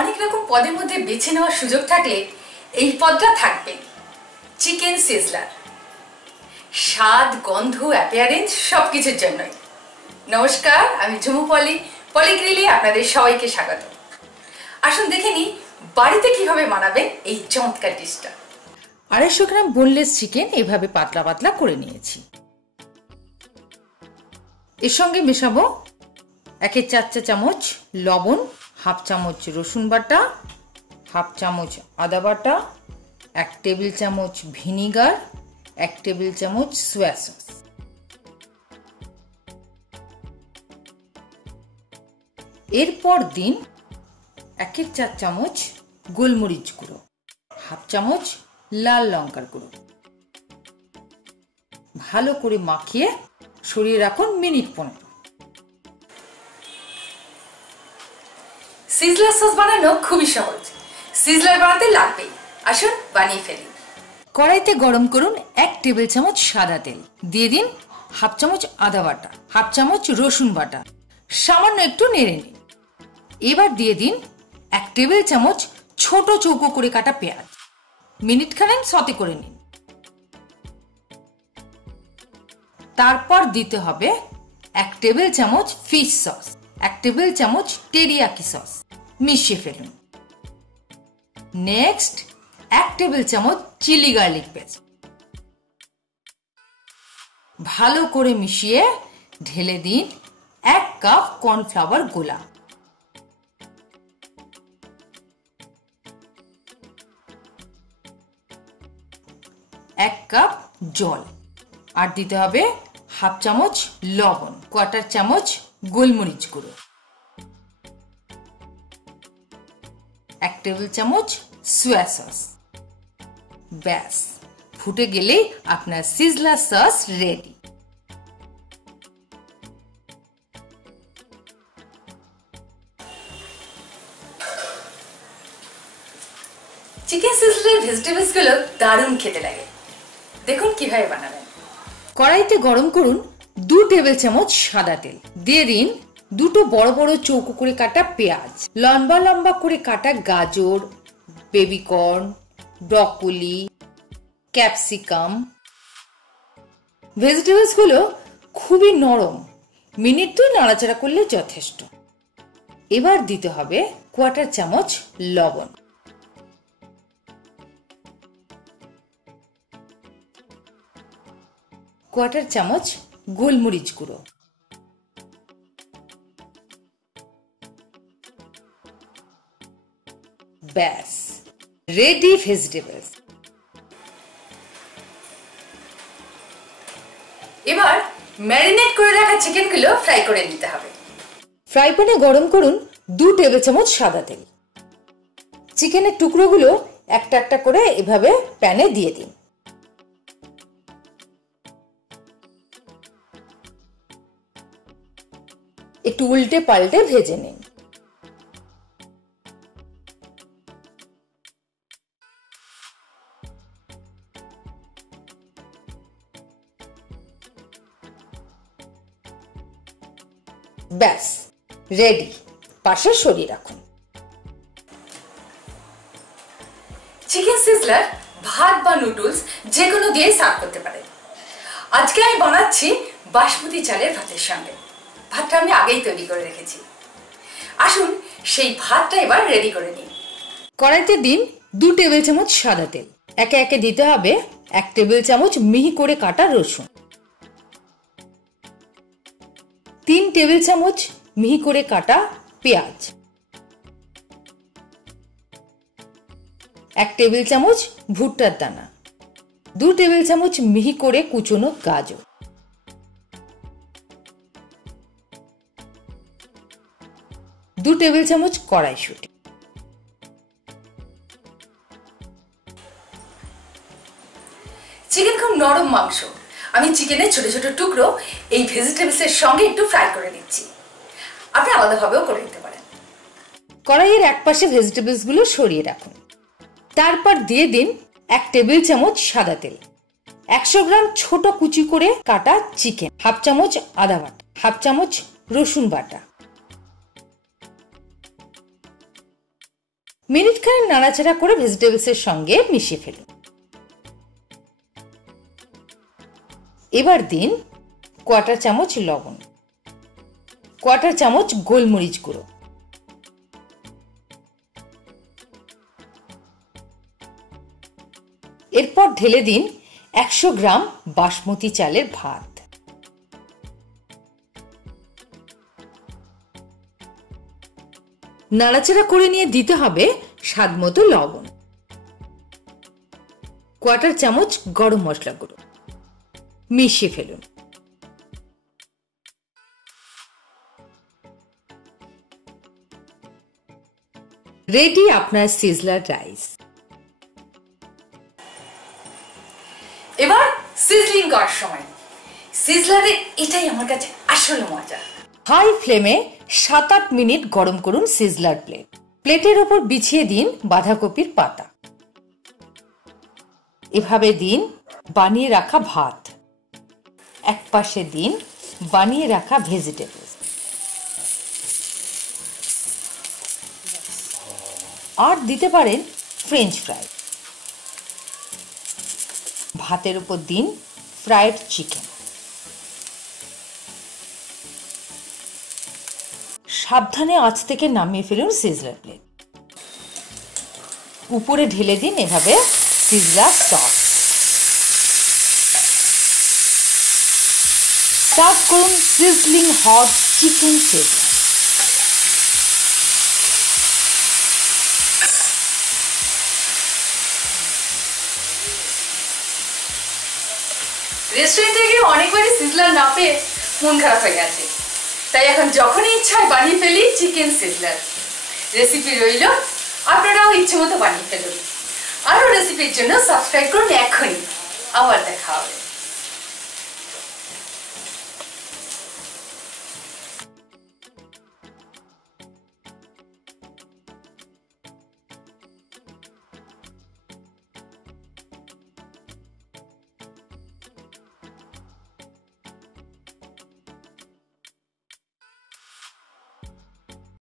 অনেক রকম পদের মধ্যে বেছে নেওয়ার সুযোগ থাকলে এই পদটা থাকবে, চিকেন সিজলার। স্বাদ, গন্ধ, অ্যাপিয়ারেন্স সবকিছুর জন্যই। নমস্কার, আমি ঝুমু পলি গ্রিলে আপনাদের সবাইকে স্বাগত। আসুন দেখে নিই বাড়িতে কিভাবে বানাবেন এই চমৎকার ডিশটা। 250 গ্রাম বোনলেস চিকেন এভাবে পাতলা পাতলা করে নিয়েছি। এর সঙ্গে মেশাবো 1/4 চা চামচ লবণ, 1/2 চামচ রসুন বাটা, 1/2 চামচ আদা বাটা, 1 টেবিল চামচ ভিনিগার, 1 টেবিল চামচ সোয়া সস। এরপর দিন 1/4 চামচ গোলমরিচ গুঁড়ো, 1/2 চামচ লাল লঙ্কার গুঁড়ো। ভালো করে মাখিয়ে সরিয়ে রাখুন মিনিট 15। সিজলার সস বানানো খুবই সহজ। সিজলার বানাতে লাগবেই, আসুন বানিয়ে ফেলি। কড়াইতে গরম করুন 1 টেবিল চামচ সাদা তেল, দিয়ে দিন 1/2 চামচ আদা বাটা, 1/2 চামচ রসুন বাটা, সামান্য একটু নেড়ে নিন। এবার দিয়ে দিন 1 টেবিল চামচ ছোট চৌকো করে কাটা পেঁয়াজ, মিনিট খানেক সতে করে নিন। তারপর দিতে হবে 1 টেবিল চামচ ফিশ সস, 1 টেবিল চামচ টেরিয়াকি সস, মিশিয়ে ফেলুন। নেক্সট 1 টেবিল চামচ চিলি গার্লিক পেস্ট। ভালো করে মিশিয়ে ঢেলে দিন 1 কাপ কর্নফ্লাওয়ার গোলা। এক কাপ জল, আর দিতে হবে 1/2 চামচ লবণ, 1/4 চামচ গোলমরিচ গুঁড়ো, 1 টেবিল চামচ সোয়া সস। ব্যাস, ফুটে গেলেই আপনার সিজলার সস রেডি। চিকেন সিজলারের ভেজিটেবলস গুলো দারুণ খেতে লাগে। দেখুন কিভাবে বানাবেন। কড়াইতে গরম করুন 2 টেবিল চামচ সাদা তেল, দিয়ে দিন দুটো বড় বড় চৌকো করে কাটা পেঁয়াজ, লম্বা লম্বা করে কাটা গাজর, বেবিকর্ন, ব্রকোলি, ক্যাপসিকাম। ভেজিটেবলস গুলো খুবই নরম, মিনিট 2 নাড়াচাড়া করলে যথেষ্ট। এবার দিতে হবে 1/4 চামচ লবণ, 1/4 চামচ গোলমরিচ গুঁড়ো, ব্যাস রেডি ভেজিটেবলস। এবার ম্যারিনেট করে রাখা চিকেন গুলো ফ্রাই করে নিতে হবে। ফ্রাই প্যানে গরম করুন 2 টেবিল চামচ সাদা তেল। চিকেনের টুকরোগুলো একটা একটা করে এভাবে প্যানে দিয়ে দিন। একটু উল্টে পাল্টে ভেজে নিন। ব্যাস রেডি, পাশে সরিয়ে রাখুন। চিকেন সিজলার ভাত বা নুডলস যে কোনো দিয়ে সার্ভ করতে পারেন। আজকে আমি বানাচ্ছি বাসমতি চালের ভাতের সঙ্গে। ভাতটা আমি আগেই তৈরি করে রেখেছি। আসুন সেই ভাতটা এবার রেডি করে নিই। কড়াইতে দিন 2 টেবিল চামচ সাদা তেল, একে একে দিতে হবে 1 টেবিল চামচ মিহি করে কাটা রসুন, 3 টেবিল চামচ মিহি করে কাটা পেঁয়াজ, 1 টেবিল চামচ ভুট্টার দানা, 2 টেবিল চামচ মিহি করে কুচনো গাজর, 2 টেবিল চামচ কড়াইশুঁটি। চিকেন খুব নরম মাংস। আমি চিকেনের ছোট ছোট টুকরো এই ভেজিটেবলসের সঙ্গে একটু ফ্রাই করে নিচ্ছি। আপনি আলাদাভাবেও করে নিতে পারেন। কড়াইয়ের এক পাশে ভেজিটেবলস গুলো সরিয়ে রাখুন। তারপর দিয়ে দিন 1 টেবিল চামচ সাদা তেল, 100 গ্রাম ছোট কুচি করে কাটা চিকেন, 1/2 চামচ আদা বাটা, 1/2 চামচ রসুন বাটা, মিনিট খানেক নাড়াচাড়া করে ভেজিটেবলসের সঙ্গে মিশিয়ে ফেলুন। এবার দিন 1/4 চামচ লবণ, 1/4 চামচ গোলমরিচ গুঁড়ো, এরপর ঢেলে দিন 100 গ্রাম বাসমতি চালের ভাত। নাড়াচাড়া করে নিয়ে দিতে হবে স্বাদমতো লবণ, 1/4 চামচ গরম মশলা গুঁড়ো, মিশিয়ে ফেলুন। রেডি আপনার সিজলার রাইস। এবার সিজলিং করার সময় সিজলারে এটাই আমার কাছে আসল মজা। হাই ফ্লেমে 7-8 মিনিট গরম করুন সিজলার প্লেট। প্লেটের ওপর বিছিয়ে দিন বাঁধাকপির পাতা। এভাবে দিন বানিয়ে রাখা ভাত, এক পাশে দিন বানিয়ে রাখা ভেজিটেবল, আর দিতে পারেন ফ্রেঞ্চ ফ্রাই। ভাতের উপর দিন ফ্রাইড চিকেন। সাবধানে আঁচ থেকে নামিয়ে ফেলুন সিজলার প্লেট। উপরে ঢেলে দিন এভাবে সিজলার সস। সার্ভ করুন সিজলিং হট চিকেন সিজলার। রেস্টুরেন্টে গিয়ে অনেকবারই সিজলার না পেয়ে মন খারাপ হয়ে গেছে, তাই এখন যখনই ইচ্ছা হয় বানিয়ে ফেলি চিকেন সিজলার। রেসিপি রইল, আপনারাও ইচ্ছে মতো বানিয়ে ফেলুন। আরও রেসিপির জন্য সাবস্ক্রাইব করুন এখনই। আবার দেখা হবে।